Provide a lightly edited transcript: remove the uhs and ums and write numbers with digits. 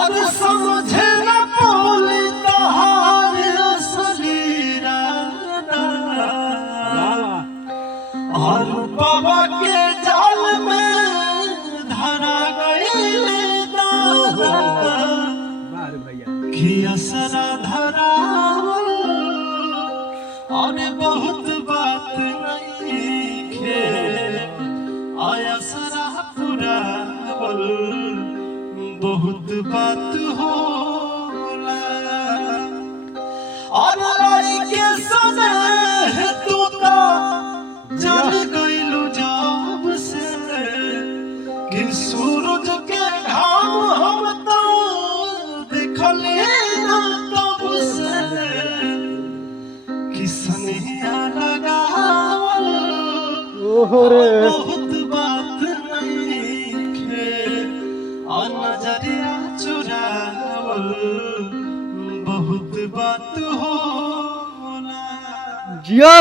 और समझे न बोली तहार असली राना और बाबा के जाल में धरा गई दादा कि असरा धरा और बहुत बात नहीं खे आया सरा पूरा बहुत बात होला और लाई के सने तू तो चल गइलू जब से कि सूरज के घाम हम तो देखले ना तब से कि सनिया लगावल बहुत बात नहीं खे और नजरिया चुरावल बहुत बात होला। जिया